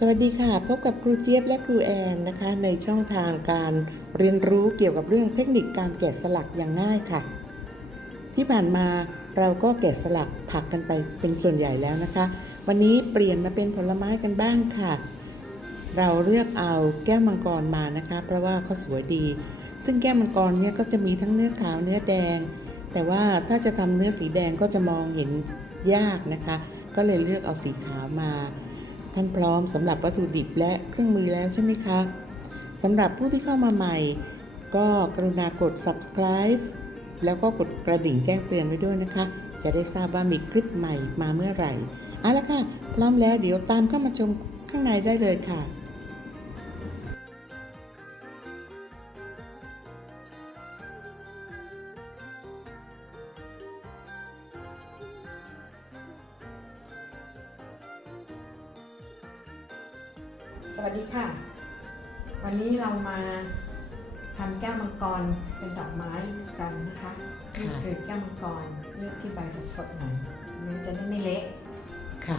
สวัสดีค่ะ พบกับครูเจี๊ยบและครูแอนนะคะ ในช่องทางการเรียนรู้เกี่ยวกับเรื่องเทคนิคการแกะสลักอย่างง่ายค่ะ ที่ผ่านมาเราก็แกะสลักผักกันไปเป็นส่วนใหญ่แล้วนะคะ วันนี้เปลี่ยนมาเป็นผลไม้กันบ้างค่ะ เราเลือกเอาแก้วมังกรมานะคะ เพราะว่าเขาสวยดี ซึ่งแก้วมังกรเนี่ยก็จะมีทั้งเนื้อขาวเนื้อแดง แต่ว่าถ้าจะทำเนื้อสีแดงก็จะมองเห็นยากนะคะ ก็เลยเลือกเอาสีขาวมา ท่านพร้อมสำหรับวัตถุดิบและเครื่องมือแล้วใช่ไหมคะสำหรับผู้ที่เข้ามาใหม่ ก็กรุณากด subscribe แล้วก็กดกระดิ่งแจ้งเตือนไว้ด้วยนะคะ จะได้ทราบว่ามีคลิปใหม่มาเมื่อไหร่เอาละค่ะ พร้อมแล้วเดี๋ยวตามเข้ามาชมข้างในได้เลยค่ะ รเป็นดอกไม้กันนะคะค่ะนี่คือแก้วมังกรเลือกที่ใบสดๆหน่อยมันจะได้ไม่เละค่ะ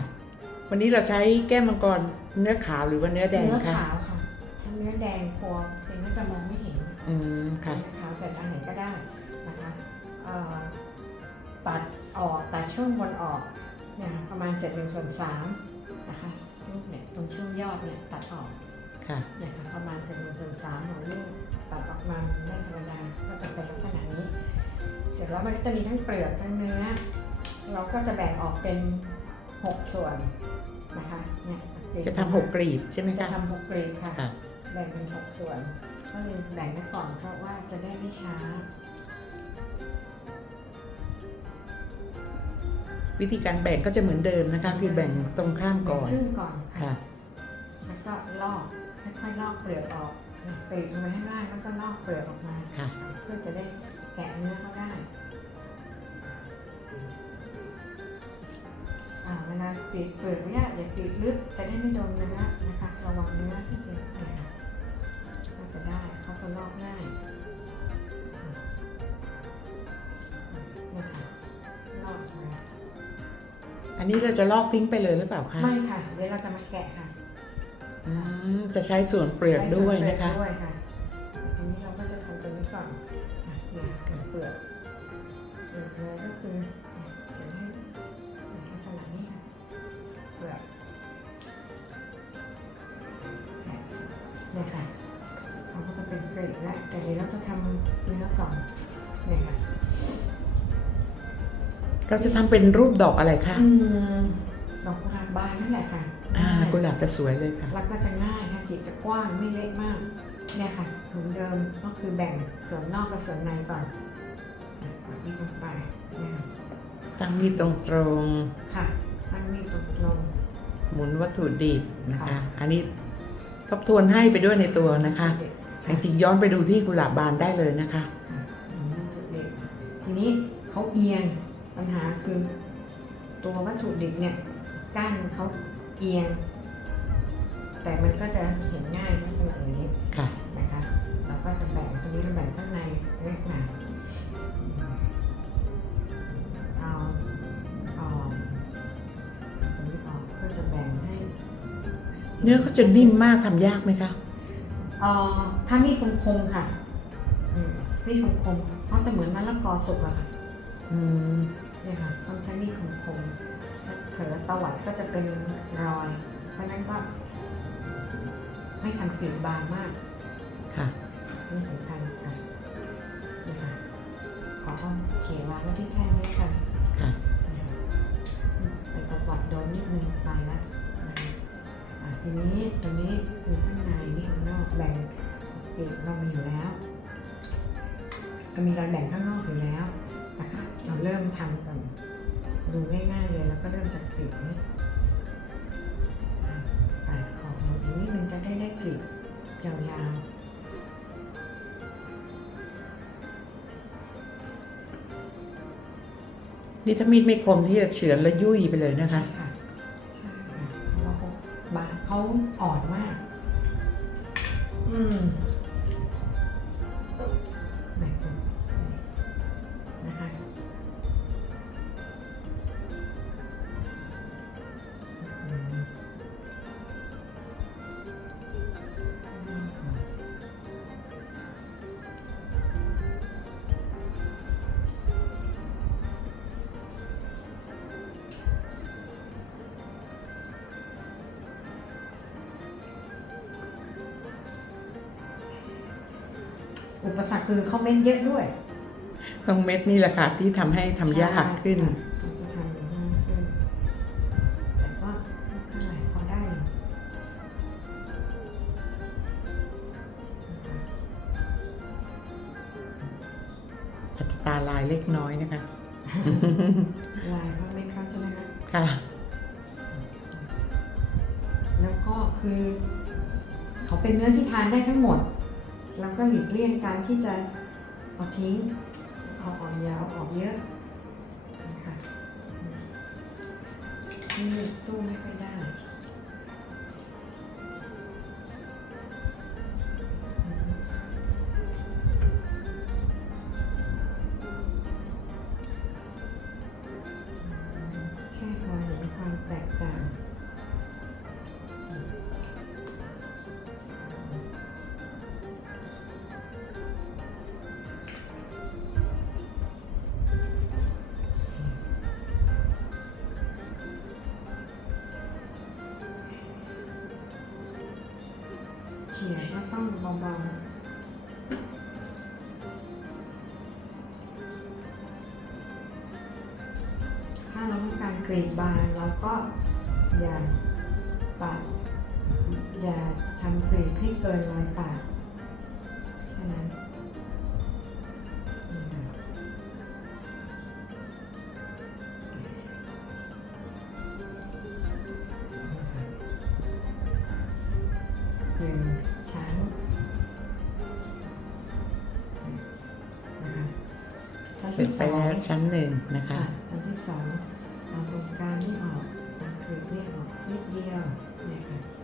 วันนี้เราใช้แก้วมังกรเนื้อขาวหรือว่าเนื้อแดงเนื้อคะขาวค่ะถ้าเนื้อแดงกลัวเป็นก็จะมองไม่เห็นอืมค่ะเนื้อขาวแต่อันไหนก็ได้นะคะเอ่อตัดออกตัดช่วงบนออกเนี่ยค่ะประมาณ7จ็ดหนึ่งส่วนสามนะคะลูกเนี่ยตรงช่วงยอดเนี่ยตัดออกค่ะเนี่ยค่ะประมาณจำนวนจนสามของลูก ตัดออกมาไม่ธรรมดาก็จะเป็นลักษณะนี้ เสร็จแล้วมันก็จะมีทั้งเปลือกทั้งเนื้อ เราก็จะแบ่งออกเป็น 6 ส่วนนะคะเนี่ยจะทำหกกลีบใช่ไหมจะคะทำหกกรีดค่ะค่ะ แบ่งเป็น6ส่วน ก็เลยแบ่งไว้ก่อนเพราะว่าจะได้ไม่ช้า วิธีการแบ่งก็จะเหมือนเดิมนะคะ คือแบ่งตรงข้ามก่อนครึ่งก่อนค่ะค่ะ แล้วก็ลอกค่อยๆลอกเปลือกออก กรีดลงไปข้างล่างแล้วก็ลอกเปลือกออกมา ค่ะ เพื่อจะได้แกะเนื้อเขาได้อ่าเวลากรีดเปลือกเนี่ยอย่ากรีดลึกจะได้ไม่โดนเนื้อนะคะ ระวังเนื้อที่เป็นนะคะก็จะได้เขาจะลอกง่ายอ่าเนี่ยค่ะลอกมาอันนี้เราจะลอกทิ้งไปเลยหรือเปล่าคะ ไม่ค่ะ เดี๋ยวเราจะมาแกะค่ะอืม จะใช้ส่วนเปลือกด้วยนะคะใช้ส่วเปลือกด้วยค่ะทีนี้เราก็จะทำตัวนี้ก่อนอะเนี่ยส่วนเปลือกเปลือกเลยก็คืออะเขียนให้ลักษณะนี้ค่ะเปลือกเนี่ยค่ะเขาก็จะเป็นเกรดแล้วแต่เดี๋ยวเราจะทำเนื้อก่อนเนี่ยค่ะเราจะทำเป็นรูปดอกอะไรคะอืมดอกกุหลาบบานนั่นแหละค่ะอ่าง่าย กุหลาบจะสวยเลยค่ะแล้วก็จะง่ายค่ะกรีดจะกว้างไม่เล็กมาก เนี่ยค่ะเหมือนเดิมก็คือแบ่งส่วนนอกกับส่วนในก่อนอะเอาที่ลงไปเนี่ยค่ะตั้งมีดตรงตรงค่ะตั้งมีดตรงลงๆหมุนวัตถุดิบนะคะค่ะอันนี้ทบทวนให้ไปด้วยในตัวนะคะจริงๆย้อนไปดูที่กุหลาบบานได้เลยนะคะค่ะหมุนวัตถุดิบทีนี้เขาเอียงปัญหาคือ ตัววัตถุดิบเนี่ยก้านเขาเอียง แต่มันก็จะเห็นง่ายลักษณะอย่างนี้ค่ะ นะคะเราก็จะแบ่งตรงนี้เราแบ่งข้างในเล็กมาเอาเอาตรงนี้ออกเพื่อจะแบ่งให้เนื้อเขาจะนิ่มมากทำยากไหมคะเอ่อถ้ามีดคมๆค่ะอืมมีดคมๆเพราะจะเหมือนมะละกอสุกอะค่ะ อืมเนี่ยค่ะต้องใช้มีดคมๆถ้าเผลอตวัดก็จะเป็นรอย เพราะฉะนั้นก็ ไม่ทำกรีดบางมากค่ะนี่สำคัญค่ะนี่ค่ะขอเอาเขียนวางไว้ที่แค่นี้ค่ะค่ะไปประวัติโดนนิดนึงไปแล้วนะคะอะทีนี้ตรงนี้คือข้างในนี่ข้างนอกแบ่งปีกเรามีอยู่แล้วเรามีการแบ่งข้างนอกอยู่แล้วนะคะเราเริ่มทำกันดูง่ายๆเลยแล้วก็เริ่มจากปีกนี้อะตัดขอบลงอีกนิดนึงจะได้ได้ กลีบยาวๆนี่ถ้ามีดไม่คมที่จะเฉือนและยุ่ยไปเลยนะคะ ค่ะ ใช่ค่ะเพราะว่าเขาบางเขาอ่อนมาก อุปสรรคคือเขาเม้นเยอะด้วย ตรงเม็ดนี่แหละค่ะที่ทำให้ทำยากขึ้น ใช่ค่ะมันจะทำยากขึ้น แต่ก็ไม่เท่าไหร่พอได้อยู่นะคะอาจจะตาลายเล็กน้อยนะคะ ลายเขาไม่เข้าใช่ไหมคะ ค่ะ แล้วก็คือ เขาเป็นเนื้อที่ทานได้ทั้งหมดแล้วก็หลีก เลี่ยงการที่จะเอาทิ้งเอาออกยาวออกเยอะนะคะนี่สู้ไม่ค่อยได้ รีดบานเราก็อย่าปัดอย่าทำกรีดให้เกินรอยปาดแค่นั้นหนี่ค่ะคือช้างนะคะชั้นเสร็จที่ไปสองแล้วชั้นหนึ่งนะคะ ค่ะอันที่สอง ตรงกลางไม่ออกคือเรียกออกนิดเดียวนะคะ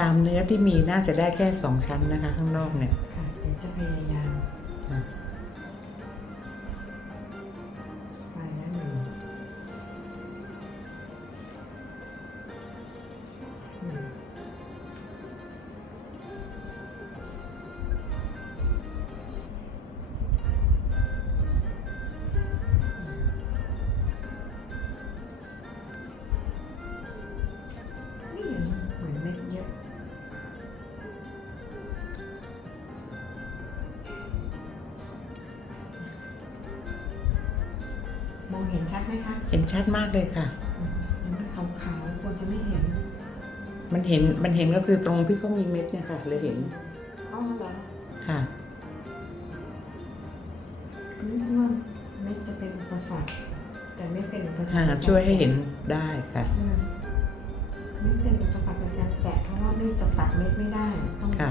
ตามเนื้อที่มีน่าจะได้แค่สองชั้นนะคะ ข้างนอกเนี่ย ค่ะเดี๋ยวจะพยายาม ชัดไหมคะเห็นชัดมากเลยค่ะ มันขาวๆควรจะไม่เห็นมันเห็นมันเห็นก็คือตรงที่เขามีเม็ดเนี่ยค่ะเลยเห็นเอ้าเหรอค่ะนึกว่าเม็ดจะเป็นอุปสรรคแต่ไม่เป็นอุปสรรค่ะคช่วยให้เห็นได้ค่ะอืมไม่เป็นอุปสรรคในการแกะเพราะว่าไม่จะตัดเม็ดไม่ได้ต้องค่ะ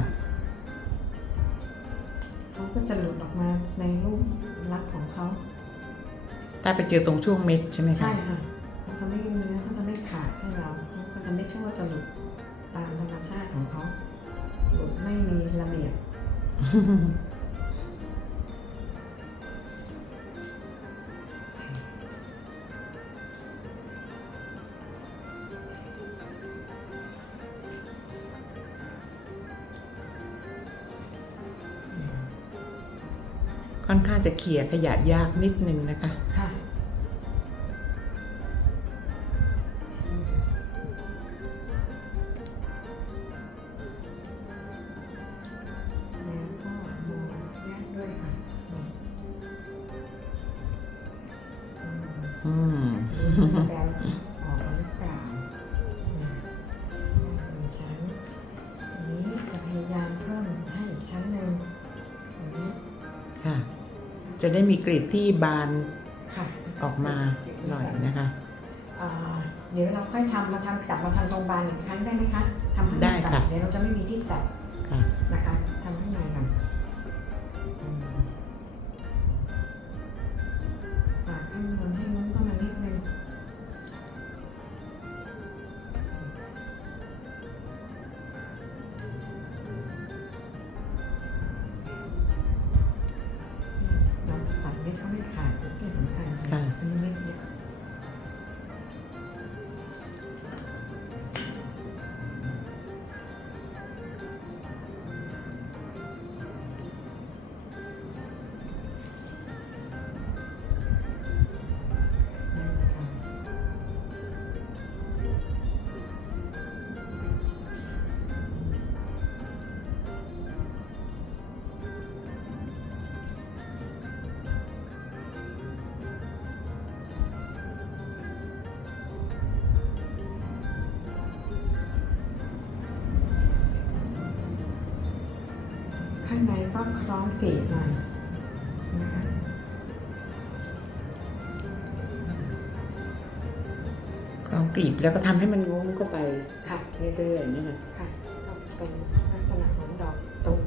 เขาก็จะหลุดออกมาในรูปลักษณ์ของเขา ถ้าไปเจอตรงช่วงเม็ดใช่ไหมคะใช่ค่ะเขาจะไม่เนื้อเขาจะไม่ขาดให้เราเขาก็จะไม่ชั่วจะหลุดตามธรรมชาติของเขาหลุดไม่มีระเบียบค่อนข้างจะเขี่ยขยะยากนิดนึงนะคะ ค่ะ ที่บานค่ะออกมาหน่อยนะคะอ่าเดี๋ยวเราค่อยทำมาทำกลับมาทำตรงบานอีกครั้งได้ไหมคะทำให้ได้ก่อนค่ะ เดี๋ยวเราจะไม่มีที่จับค่ะ ก็คล้องกรีดหน่อยนะคะลองกรีบแล้วก็ทำให้มันงุ้มเข้าไปค่ะ เรื่อยๆนะคะค่ะก็เป็นลักษณะของดอกตูม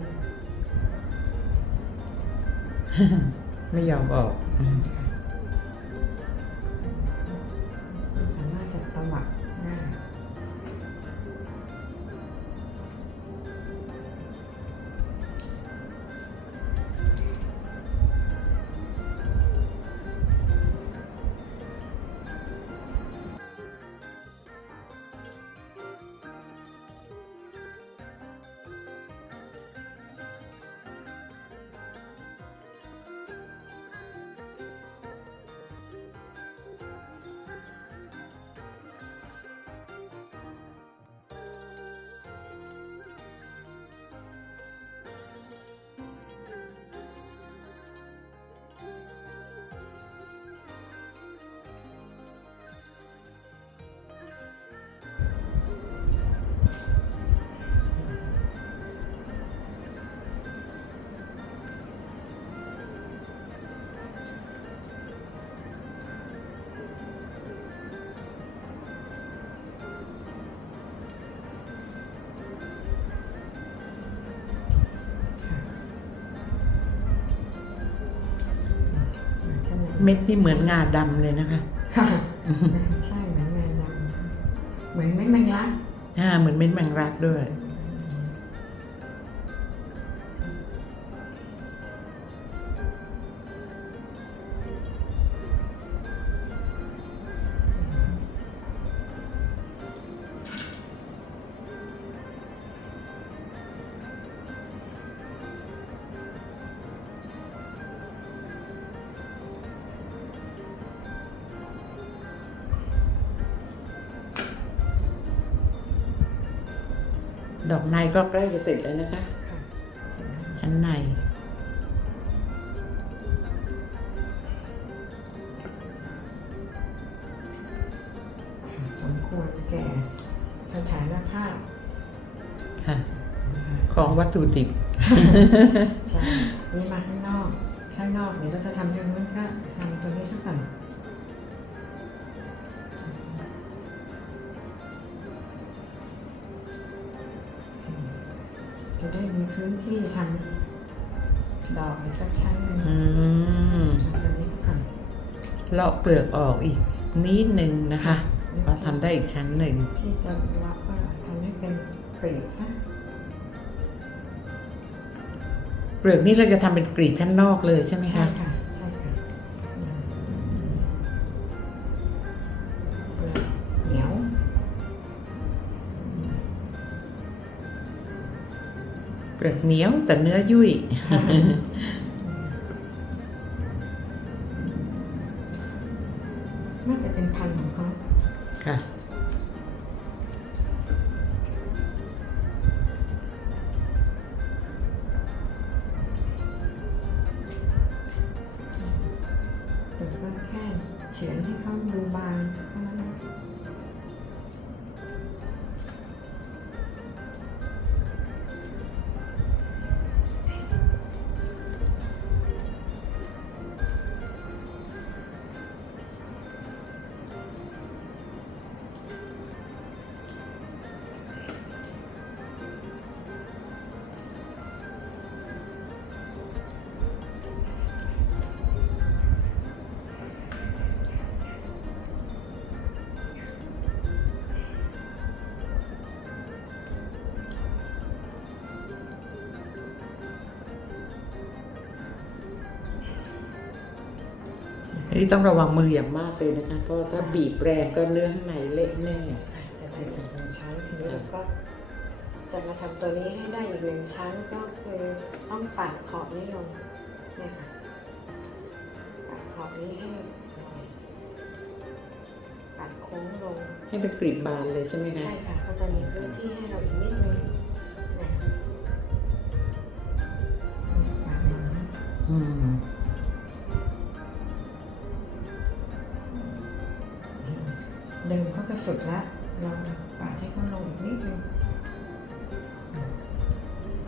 ไม่ยอมออกอืม เม็ดนี่เหมือนงาดำเลยนะคะ ค่ะ ใช่เหมือนแมงดำเหมือนเม็ดแมงลัก อ่าเหมือนเม็ดแมงรักด้วย กในก็ใกล้จะเสร็จแล้วนะคะค่ะชั้นใน สมควรแก่สถานภาพค่ะนะคะของวัตถุดิบ ใช่ นี่มาข้างนอก ข้างนอกเดี๋ยวเราจะทำตรงนู้นก็ทำตัวนี้สักก่อนจะ พื้นที่ทำดอกอีกสักชั้นหนึ่งอืมทำตัวนี้สักก่อนเลาะเปลือกออกอีกนิดนึงนะคะพอทำได้อีกชั้นหนึ่ง ที่จะรับก็ทำให้เป็นกรีบซะเปลือกนี่เราจะทำเป็นกรีดชั้นนอกเลยใช่ไหมใช่คะ ค่ะใช่ค่ะ เปลือกเหนียวแต่เนื้อยุ่ย อันนี้ต้องระวังมืออย่างมากเลยนะคะ เพราะถ้าบีบแรงก็เนื้อข้างในเละแน่จะได้อีกหนึ่งชั้นทีนี้เราก็จะมาทำตัวนี้ให้ได้อีกหนึ่งชั้นก็คือต้องปาดขอบนี้ลงเนี่ยค่ะปาดขอบนี้ให้หน่อยปาดโค้งลง ให้เป็นกรีบบานเลยใช่ไหมคะใช่ค่ะก็จะมีพื้นที่ให้เราอีกนิดนึงนะปาดลงนะอืม เดิมเขาจะสุดแล้วเราปาดให้เขาลงอีกนิดนึง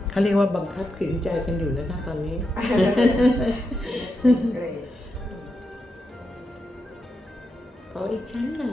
เขาเรียกว่าบังคับขืนใจกันอยู่นะคะตอนนี้เกรดขออีกชั้นน่ะ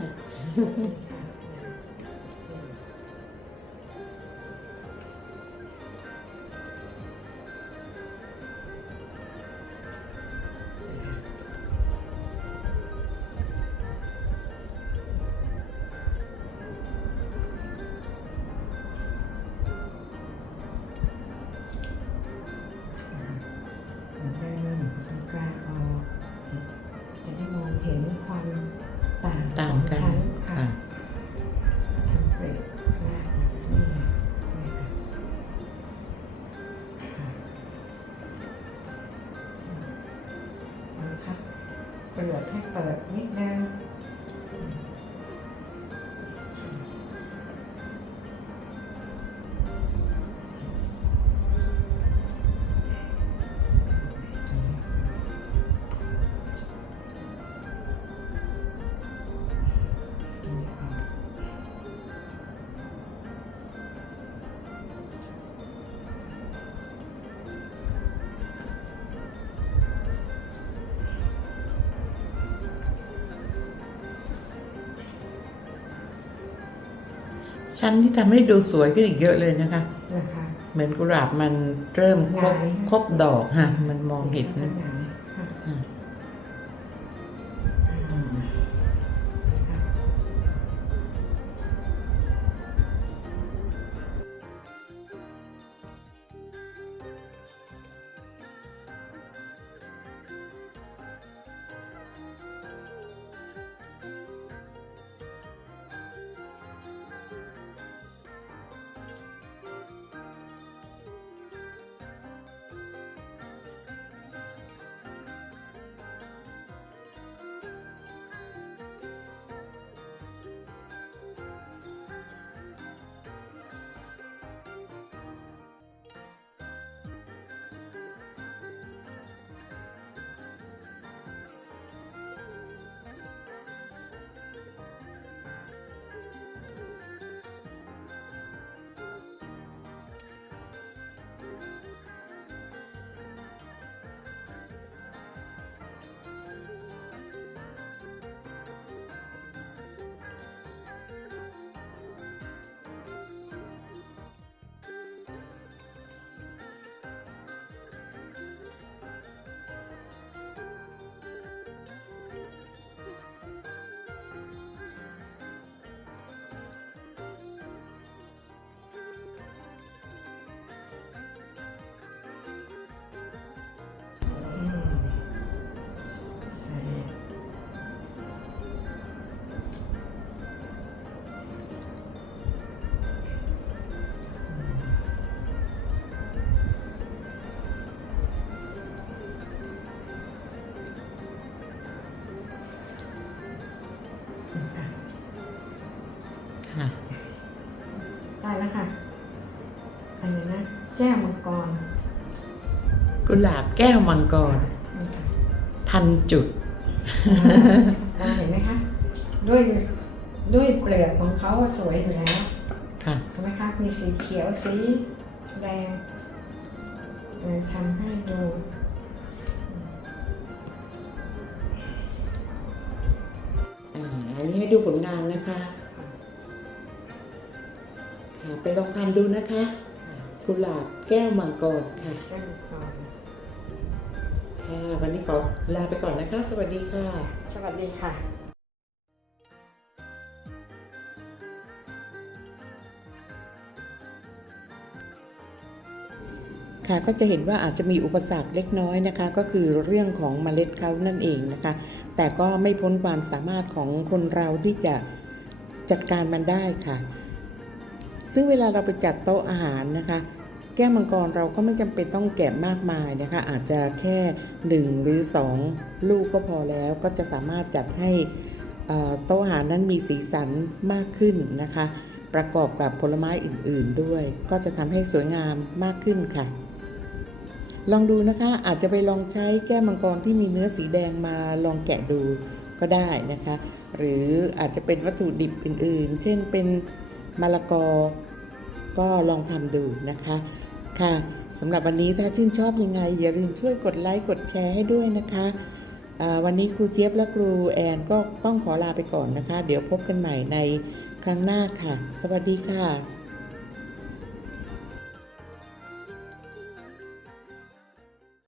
ชั้นที่ทำให้ดูสวยขึ้นอีกเยอะเลยนะคะ นะคะเหมือนกุหลาบมันเริ่มครบหงายครบดอกฮะมันมองเห็นข้างหลั กุหลาบแก้วมังกรนี่ค่ะทันจุดอ่าเห็นไหมคะด้วยด้วยเปลือกของเขาอะสวยอยู่แล้วค่ะเห็นไหมคะมีสีเขียวสีแดงเอ่อทำให้ดูอ่าอันนี้ให้ดูผลงานนะคะค่ะไปลองทำดูนะคะกุหลาบแก้วมังกรค่ะแก้วมังกร ค่ะ วันนี้ขอลาไปก่อนนะคะ สวัสดีค่ะ สวัสดีค่ะค่ะก็จะเห็นว่าอาจจะมีอุปสรรคเล็กน้อยนะคะ ก็คือเรื่องของเมล็ดเขานั่นเองนะคะ แต่ก็ไม่พ้นความสามารถของคนเราที่จะจัดการมันได้ค่ะ ซึ่งเวลาเราไปจัดโต๊ะอาหารนะคะ แก้วมังกรเราก็ไม่จำเป็นต้องแกะมากมายนะคะ อาจจะแค่ 1 หรือ 2 ลูกก็พอแล้วก็จะสามารถจัดให้โต๊ะอาหารนั้นมีสีสันมากขึ้นนะคะ ประกอบกับผลไม้อื่นๆด้วย ก็จะทำให้สวยงามมากขึ้นค่ะ ลองดูนะคะอาจจะไปลองใช้แก้วมังกรที่มีเนื้อสีแดงมาลองแกะดูก็ได้นะคะ หรืออาจจะเป็นวัตถุดิบอื่นๆ เช่นเป็นมะละกอก็ลองทำดูนะคะ ค่ะสำหรับวันนี้ถ้าชื่นชอบยังไง อย่าลืมช่วยกดไลค์กดแชร์ให้ด้วยนะคะวันนี้ครูเจี๊ยบและครูแอนก็ต้องขอลาไปก่อนนะคะ เดี๋ยวพบกันใหม่ในครั้งหน้าค่ะ สวัสดีค่ะ